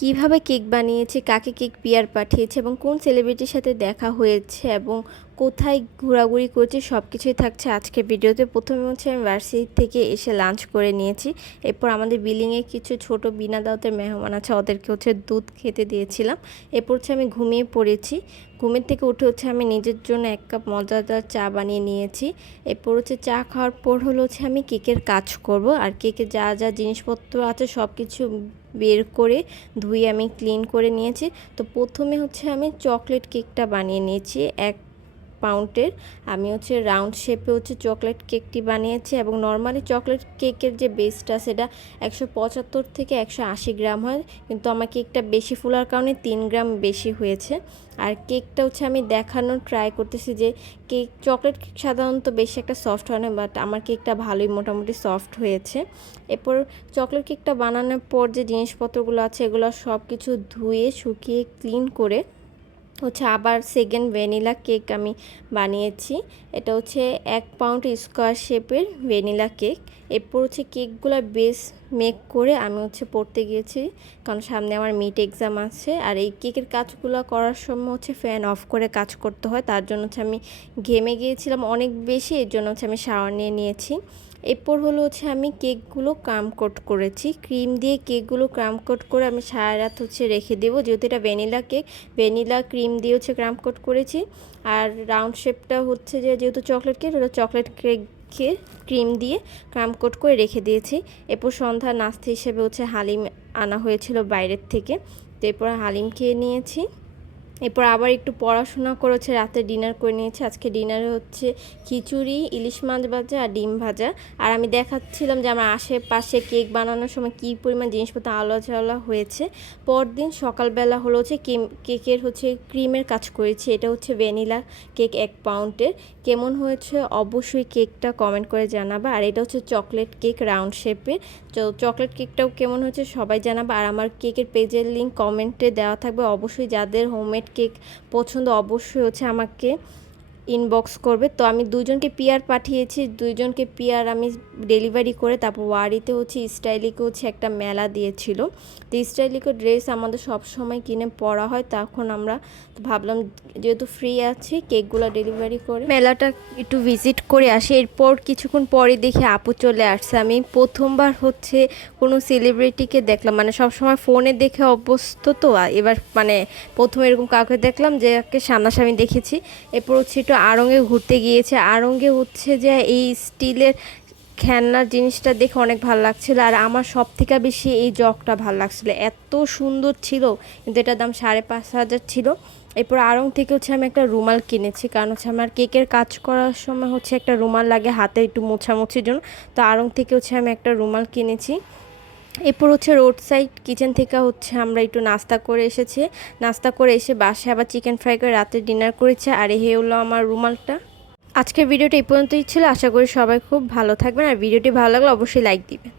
কিভাবে কেক বানিয়েছি, কাকে কেক পিয়ার পাঠিয়েছে এবং কোন সেলিব্রিটির সাথে দেখা হয়েছে এবং কোথায় ঘোরাঘুরি করেছি সব কিছুই থাকছে আজকের ভিডিওতে। প্রথমে হচ্ছে আমি ভার্সিটি থেকে এসে লাঞ্চ করে নিয়েছি। এরপর আমাদের বিল্ডিংয়ে কিছু ছোট বিনা দাওয়াতের মেহমান আছে, ওদেরকে হচ্ছে দুধ খেতে দিয়েছিলাম। এরপর হচ্ছে আমি ঘুমিয়ে পড়েছি। ঘুমের থেকে উঠে হচ্ছে আমি নিজের জন্য 1 কাপ মজাদার চা বানিয়ে নিয়েছি। এরপর হচ্ছে চা খাওয়ার পর হলো হচ্ছে আমি কেকের কাজ করব। আর কেকের যা যা জিনিসপত্র আছে সব কিছু বের করে ধুয়ে আমি ক্লিন করে নিয়েছি। তো প্রথমে হচ্ছে আমি চকলেট কেকটা বানিয়ে নিয়েছি 1 পাউন্ডের। আমি হচ্ছে রাউন্ড শেপে হচ্ছে চকলেট কেকটি বানিয়েছি এবং নর্মালি চকলেট কেকের যে বেসটা সেটা 175 থেকে 180 গ্রাম হয়, কিন্তু আমার কেকটা বেশি ফোলার কারণে 3 গ্রাম বেশি হয়েছে। আর কেকটা হচ্ছে আমি দেখানোর ট্রাই করতেছি যে কেক চকলেট কেক সাধারণত বেশি একটা সফট হয় না, বাট আমার কেকটা ভালোই মোটামুটি সফট হয়েছে। এরপর চকলেট কেকটা বানানোর পর যে জিনিসপত্রগুলো আছে এগুলো সব কিছু ধুয়ে শুকিয়ে ক্লিন করে হচ্ছে আবার সেকেন্ড ভ্যানিলা কেক আমি বানিয়েছি। এটা হচ্ছে 1 পাউন্ড স্কোয়ার শেপের ভ্যানিলা কেক। এরপর হচ্ছে কেকগুলো বেস মেক করে আমি হচ্ছে পড়তে গিয়েছি, কারণ সামনে আমার মিড এক্সাম আছে। আর এই কেকের কাজগুলো করার সময় হচ্ছে ফ্যান অফ করে কাজ করতে হয়, তার জন্য হচ্ছে আমি ঘেমে গিয়েছিলাম অনেক বেশি, এর জন্য হচ্ছে আমি শাওয়ার নিয়ে নিয়েছি। এরপর হলো হচ্ছে আমি কেকগুলো ক্রাম কোট করেছি, ক্রিম দিয়ে কেকগুলো ক্রাম কোট করে আমি সারা রাত হচ্ছে রেখে দেবো, যেহেতু এটা ভ্যানিলা কেক ভ্যানিলা ক্রিম দিয়ে হচ্ছে ক্রাম কোট করেছি। আর রাউন্ড শেপটা হচ্ছে যেহেতু চকলেট কেক, ওটা চকলেট কেককে ক্রিম দিয়ে ক্রাম কোট করে রেখে দিয়েছি। এরপর সন্ধ্যা নাস্তা হিসেবে হচ্ছে হালিম আনা হয়েছিল বাইরের থেকে, তো এরপর হালিম খেয়ে নিয়েছি। এরপর আবার একটু পড়াশোনা করেছে, রাতে ডিনার করে নিয়েছে। আজকে ডিনারে হচ্ছে খিচুড়ি, ইলিশ মাছ ভাজা আর ডিম ভাজা। আর আমি দেখাচ্ছিলাম যে আমার আশেপাশে কেক বানানোর সময় কী পরিমাণ জিনিসপত্র আলাদা হয়েছে। পরদিন সকালবেলা হলো হচ্ছে কেকের হচ্ছে ক্রিমের কাজ করেছি। এটা হচ্ছে ভ্যানিলা কেক 1 পাউন্ডের। কেমন হয়েছে অবশ্যই কেকটা কমেন্ট করে জানাবা। আর এটা হচ্ছে চকলেট কেক রাউন্ড শেপের। চকলেট কেকটাও কেমন হয়েছে সবাই জানাবা। আর আমার কেকের পেজের লিঙ্ক কমেন্টে দেওয়া থাকবে, অবশ্যই যাদের হোমমেড কেক পছন্দ অবশ্যই হচ্ছে আমাকে ইনবক্স করবে। তো আমি 2 জনকে পিয়ার পাঠিয়েছি, 2 জনকে পিয়ার আমি ডেলিভারি করে তারপর ওয়ারিতে হচ্ছে স্টাইলিকে হচ্ছে একটা মেলা দিয়েছিল। তো স্টাইলিকে ড্রেস আমাদের সব সময় কিনে পরা হয়, তখন আমরা ভাবলাম যেহেতু ফ্রি আছি কেকগুলো ডেলিভারি করে মেলাটা একটু ভিজিট করে আসি। এরপর কিছুক্ষণ পরে দেখি আপু চলে আসছে। আমি প্রথমবার হচ্ছে কোনো সেলিব্রিটিকে দেখলাম, মানে সবসময় ফোনে দেখে অভ্যস্ত, তো এবার মানে প্রথমে এরকম কাউকে দেখলাম যে সামনাসামনি দেখেছি। এরপর হচ্ছে একটু আড়ঙে ঘুরতে গিয়েছে। আড়ঙে হচ্ছে যে এই স্টিলের খেলনার জিনিসটা দেখে অনেক ভালো লাগছিল। আর আমার সব থেকে বেশি এই জগটা ভালো লাগছিল, এত সুন্দর ছিল, কিন্তু এটার দাম 5,500 ছিল। এরপর আড়ং থেকে হচ্ছে আমি একটা রুমাল কিনেছি, কারণ হচ্ছে আমার কেকের কাজ করার সময় হচ্ছে একটা রুমাল লাগে হাতে একটু মোছামুছির জন্য, তো আড়ং থেকে হচ্ছে আমি একটা রুমাল কিনেছি। এরপর হচ্ছে রোড সাইড কিচেন থেকে হচ্ছে আমরা একটু নাস্তা করে এসেছি। নাস্তা করে এসে বাসায় আবার চিকেন ফ্রাই করে রাতে ডিনার করেছে। আর এই হলো আমার রুমালটা। আজকের ভিডিওটা এই পর্যন্তই ছিল, আশা করি সবাই খুব ভালো থাকবেন। আর ভিডিওটি ভালো লাগলে অবশ্যই লাইক দিবেন।